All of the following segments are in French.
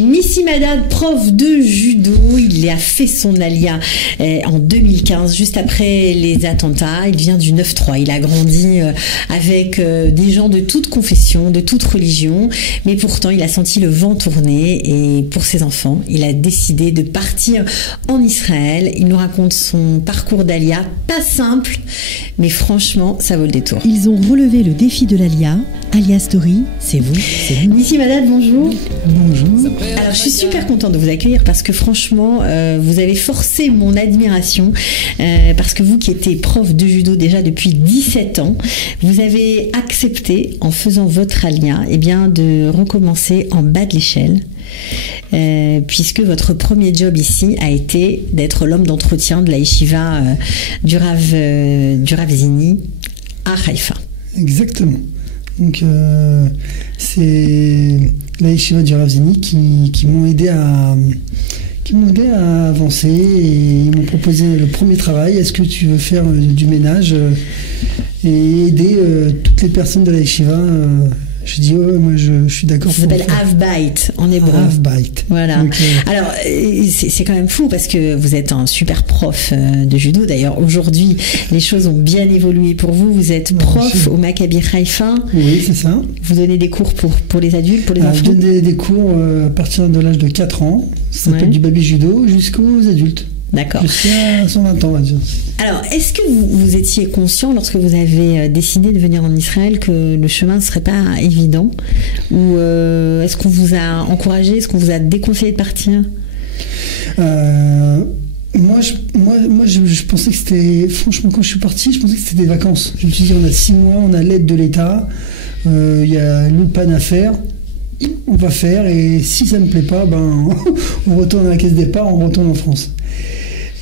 Missy Madad, prof de judo, il a fait son alia en 2015, juste après les attentats. Il vient du 9-3, il a grandi avec des gens de toute confession, de toute religion, mais pourtant il a senti le vent tourner et pour ses enfants, il a décidé de partir en Israël. Il nous raconte son parcours d'alia, pas simple, mais franchement, ça vaut le détour. Ils ont relevé le défi de l'alia. Alia Story, c'est vous, c'est nous. Missy Madad, bonjour. Bonjour. Alors je suis super contente de vous accueillir parce que franchement vous avez forcé mon admiration parce que vous qui étiez prof de judo déjà depuis 17 ans, vous avez accepté en faisant votre alia de recommencer en bas de l'échelle. Puisque votre premier job ici a été d'être l'homme d'entretien de la yeshiva du Rav Zini à Haïfa. Exactement. Donc c'est la yeshiva du Rav Zini qui m'ont aidé à avancer et ils m'ont proposé le premier travail. Est-ce que tu veux faire du ménage et aider toutes les personnes de la yeshiva? Je dis ouais, moi je suis d'accord. Ça s'appelle Avbait en hébreu. Avbait. Voilà. Donc, alors c'est quand même fou parce que vous êtes un super prof de judo. D'ailleurs aujourd'hui les choses ont bien évolué pour vous. Vous êtes prof au Maccabi Haïfa. Oui, c'est ça. Vous donnez des cours pour les adultes, pour les enfants. Je donne des cours à partir de l'âge de 4 ans. Ça s'appelle du baby judo jusqu'aux adultes. D'accord. Jusqu'à 120 ans, on va dire. Alors, est-ce que vous étiez conscient lorsque vous avez décidé de venir en Israël que le chemin ne serait pas évident? Ou est-ce qu'on vous a encouragé? Est-ce qu'on vous a déconseillé de partir? Moi, je pensais que c'était... Franchement, quand je suis parti, je pensais que c'était des vacances. Je me suis dit, on a 6 mois, on a l'aide de l'État, il y a l'Ulpan à faire. On va faire, et si ça ne me plaît pas, on retourne à la caisse départ, on retourne en France.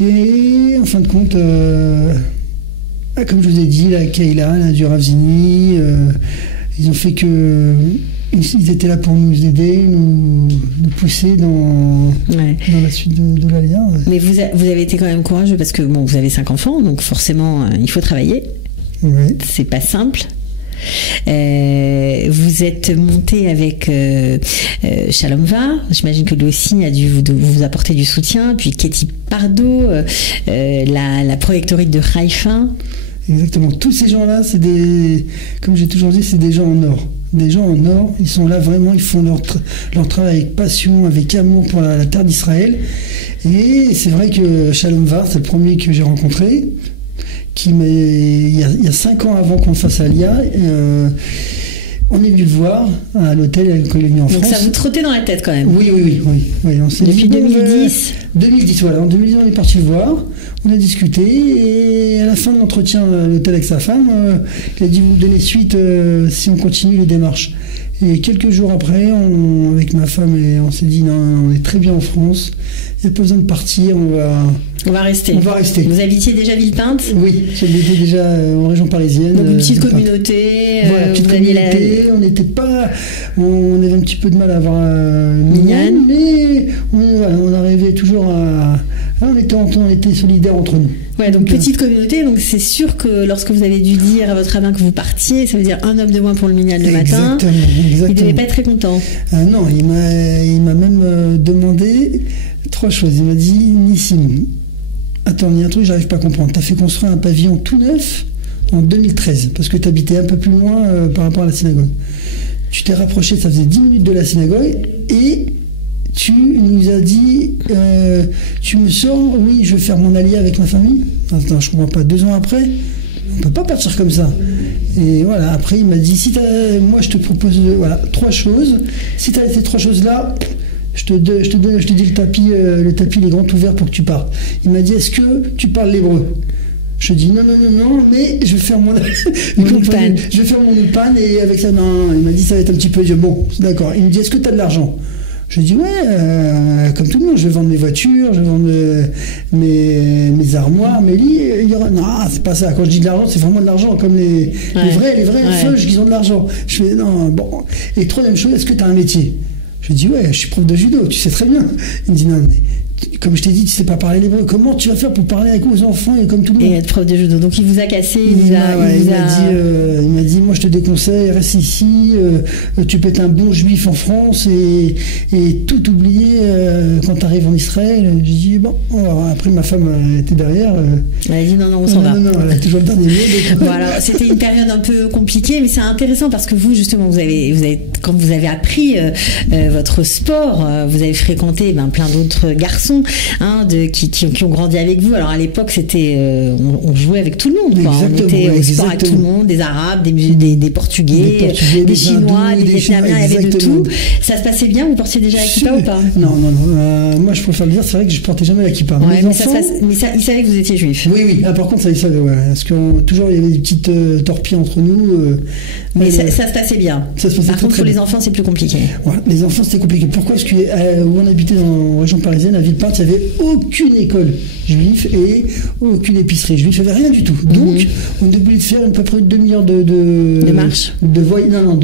Et en fin de compte, comme je vous ai dit, la Kayla, la du Rav Zini, ils ont fait que ils étaient là pour nous aider, nous pousser dans la suite de l'alia. Mais vous avez été quand même courageux parce que vous avez 5 enfants, donc forcément il faut travailler. Ouais. C'est pas simple. Vous êtes monté avec Shalom Va, j'imagine que lui aussi a dû vous apporter du soutien, puis Katie Pardo, la proyectorite de Haïfa. Exactement, tous ces gens-là, comme j'ai toujours dit, c'est des gens en or. Des gens en or, ils sont là vraiment, ils font leur travail avec passion, avec amour pour la terre d'Israël. Et c'est vrai que Shalom Va, c'est le premier que j'ai rencontré. Il y a 5 ans avant qu'on fasse Alia, on est venu le voir à l'hôtel quand il est venu en France. Donc ça vous trottait dans la tête quand même. Oui. Depuis 2010 2010, voilà. En 2010, on est parti le voir, on a discuté et à la fin de l'entretien à l'hôtel avec sa femme, il a dit vous donnez suite si on continue les démarches. Et quelques jours après, avec ma femme, on s'est dit non, on est très bien en France, il n'y a pas besoin de partir, on va rester. On va rester. Vous habitiez déjà Villepinte? Oui, j'habitais déjà en région parisienne. Donc une petite communauté. Voilà, petite communauté. On avait un petit peu de mal à avoir Mignane, mais on arrivait toujours on était solidaires entre nous. Ouais, donc petite communauté, donc c'est sûr que lorsque vous avez dû dire à votre rabbin que vous partiez, ça veut dire un homme de moins pour le Minyan le matin. Exactement. Il devait pas être très content. Non, il m'a même demandé 3 choses. Il m'a dit Nissim, attends, il y a un truc que j'arrive pas à comprendre. Tu as fait construire un pavillon tout neuf en 2013 parce que tu habitais un peu plus loin par rapport à la synagogue. Tu t'es rapproché, ça faisait 10 minutes de la synagogue et tu nous as dit tu me sors, oui, je vais faire mon alia avec ma famille. Attends, je comprends pas. 2 ans après, on peut pas partir comme ça. Et voilà, après il m'a dit moi je te propose 3 choses. Si tu as ces 3 choses-là, je te dis le tapis, il est grand ouvert pour que tu partes. Il m'a dit est-ce que tu parles l'hébreu? Je dis non, mais je vais faire mon ulpan. Je vais faire mon ulpan et avec ça, non. Il m'a dit ça va être un petit peu bon, d'accord. Il me dit est-ce que tu as de l'argent? Je dis ouais, comme tout le monde, je vais vendre mes voitures, je vais vendre mes armoires, mes lits. Non, c'est pas ça. Quand je dis de l'argent, c'est vraiment de l'argent, comme les vrais feuges qui ont de l'argent. Je fais non, bon. Et troisième chose, est-ce que tu as un métier? Je dis ouais, je suis prof de judo, tu sais très bien. Il me dit non, mais comme je t'ai dit, tu sais pas parler l'hébreu. Comment tu vas faire pour parler avec aux enfants et comme tout le monde? Et être prof de judo. Donc il vous a cassé, il m'a dit, moi je te déconseille, reste ici, tu peux être un bon juif en France et tout oublier quand tu arrives en Israël. J'ai dit, bon, après ma femme était derrière. Elle a dit non, on s'en va. Non, elle a toujours le dernier mot. Bon, alors, c'était une période un peu compliquée, mais c'est intéressant parce que vous, justement, quand vous avez appris votre sport, vous avez fréquenté plein d'autres garçons qui ont grandi avec vous. Alors à l'époque, c'était on jouait avec tout le monde. On était au sport avec tout le monde, des Arabes, des Portugais, des Chinois, des Vietnamiens, il y avait de tout. Ça se passait bien? Vous portiez déjà la kippa ou pas? Non. Moi, je préfère le dire, c'est vrai que je portais jamais la kippa. Ouais, mais ils savaient que vous étiez juif. Oui. Par contre, ça, ils savaient, ouais. Parce que toujours, il y avait des petites torpilles entre nous. Mais ça se passait bien. Par contre, pour les enfants, c'est plus compliqué. Ouais, les enfants, c'était compliqué. Pourquoi? Parce que où on habitait en région parisienne, à Villepinte, il n'y avait aucune école juive et aucune épicerie juive. Il n'y avait rien du tout. Donc, on était obligé de faire à peu près une demi-heure de marche. De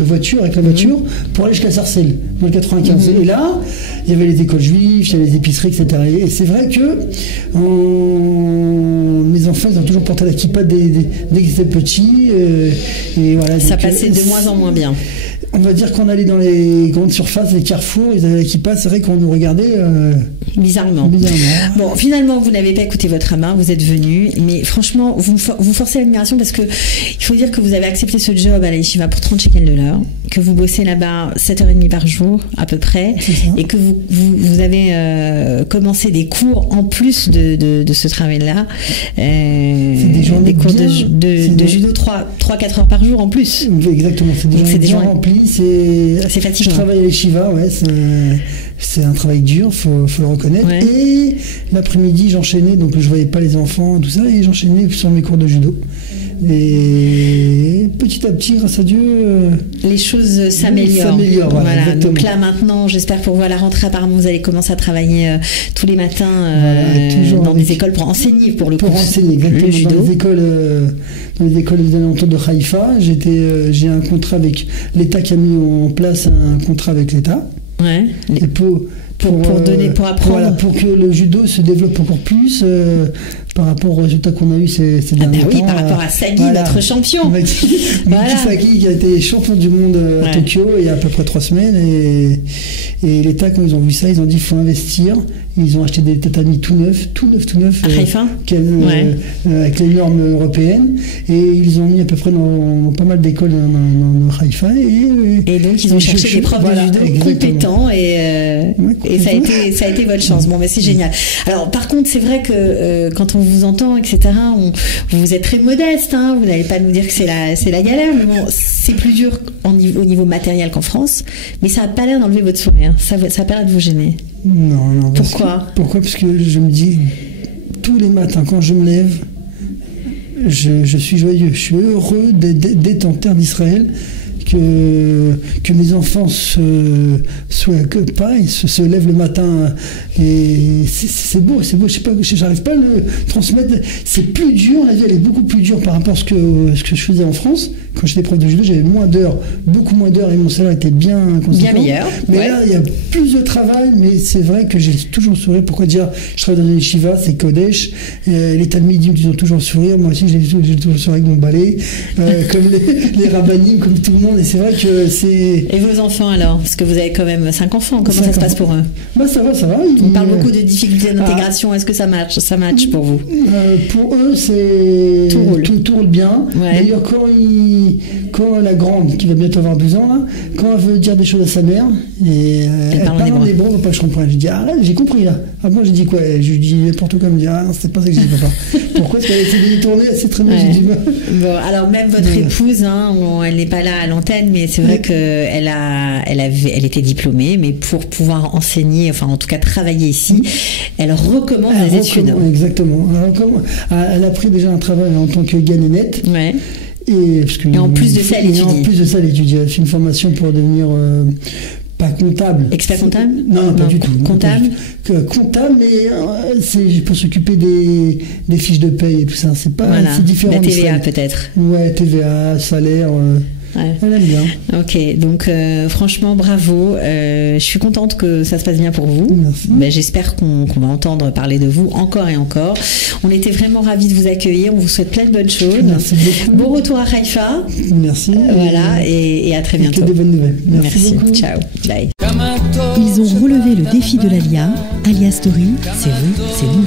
voiture, avec la voiture, pour aller jusqu'à Sarcelles, dans le 95. Et là, il y avait les écoles juives, il y avait les épiceries, etc. Et c'est vrai que mes enfants, ils ont toujours porté la kippa dès qu'ils étaient petits. Et voilà, ça passait de moins en moins bien. On va dire qu'on allait dans les grandes surfaces, les carrefours, ils avaient la kippa, c'est vrai qu'on nous regardait bizarrement. Bon, finalement, vous n'avez pas écouté votre rabbin, vous êtes venu, mais franchement, vous forcez l'admiration parce que il faut dire que vous avez accepté ce job à la yeshiva pour 30 shekels de l'heure, que vous bossez là-bas 7h30 par jour, à peu près, et que vous avez commencé des cours en plus de ce travail-là. C'est des cours de judo 3-4 heures par jour en plus. Exactement, c'est des journées remplies. C'est fatigant. Je travaille à l'Yeshiva, c'est un travail dur, faut le reconnaître. Ouais. Et l'après-midi, j'enchaînais, donc je voyais pas les enfants, tout ça, et j'enchaînais sur mes cours de judo. Et petit à petit, grâce à Dieu, les choses s'améliorent. Voilà. Donc là maintenant, j'espère pour vous à la rentrée, apparemment vous allez commencer à travailler tous les matins dans des écoles pour enseigner le judo. Dans les écoles des alentours de Haïfa. J'ai un contrat avec l'État qui a mis en place un contrat avec l'État. Ouais. Et pour apprendre. Voilà, pour que le judo se développe encore plus par rapport aux résultats qu'on a eu ces derniers temps. Par rapport à Sagi, notre champion. Miki Sagi qui a été champion du monde à Tokyo il y a à peu près 3 semaines. Et l'État, quand ils ont vu ça, ils ont dit qu'il faut investir. Ils ont acheté des tatamis tout neufs. À Haïfa avec les normes européennes. Et ils ont mis à peu près dans pas mal d'écoles dans Haïfa. Et donc, ils ont cherché des profs de judo compétents. Et ça a été votre chance. Bon, mais c'est génial. Alors, par contre, c'est vrai que quand on vous entend, etc., vous êtes très modeste. Vous n'allez pas nous dire que c'est la galère. Mais bon, c'est plus dur au niveau matériel qu'en France. Mais ça n'a pas l'air d'enlever votre sourire. Ça n'a pas l'air de vous gêner. Non. Pourquoi? Parce que je me dis, tous les matins, quand je me lève, je suis joyeux. Je suis heureux d'être en terre d'Israël. Que mes enfants se lèvent le matin et c'est beau, je sais pas, j'arrive pas à le transmettre. C'est plus dur, la vie elle est beaucoup plus dure par rapport à ce que je faisais en France. Quand j'étais prof de judo, j'avais beaucoup moins d'heures et mon salaire était bien conséquent. Bien meilleur. Mais là, il y a plus de travail, mais c'est vrai que j'ai toujours le sourire. Pourquoi dire, je travaille dans une yeshiva, c'est Kodesh, les talmidim, ils ont toujours le sourire. Moi aussi, j'ai toujours le sourire avec mon balai, comme les rabbinim, comme tout le monde. Et c'est vrai que c'est... Et vos enfants alors? Parce que vous avez quand même 5 enfants, comment ça se passe pour eux? Ça va. On parle beaucoup de difficultés d'intégration, est-ce que ça match pour vous? Pour eux, c'est... Tout roule bien. Ouais. D'ailleurs, quand la grande, qui va bientôt avoir 12 ans, là, quand elle veut dire des choses à sa mère, et elle parle en hébreu, pas je comprends. Je dis, là, j'ai compris là. Moi, je dis quoi? Je lui dis n'importe quoi, elle me dit, non, c'est pas ça que je dis, papa. Pourquoi? Parce qu'elle essaie de détourner, c'est très bien. Bon, alors même votre épouse, elle n'est pas là à l'antenne, mais c'est vrai qu'elle était diplômée, mais pour pouvoir enseigner, enfin en tout cas travailler ici, elle recommence les études. Exactement. Elle a pris déjà un travail en tant que ganénette. Ouais. Et en plus de ça, elle étudie. Elle a fait une formation pour devenir pas comptable. Expert comptable? Non, pas du tout. Comptable? Comptable, mais c'est pour s'occuper des fiches de paye et tout ça. C'est pas, c'est différent. La TVA peut-être. Ouais, TVA, salaire. Ouais. Elle aime bien. Ok, donc franchement, bravo. Je suis contente que ça se passe bien pour vous. Merci. Ben, j'espère qu'on va entendre parler de vous encore et encore. On était vraiment ravis de vous accueillir. On vous souhaite plein de bonnes choses. Merci beaucoup. Bon retour à Haïfa. Merci. Voilà, et à très bientôt. Que des bonnes nouvelles. Merci. beaucoup. Ciao. Bye. Ils ont relevé le défi de l'Alia. Alia Story, c'est vous, c'est nous.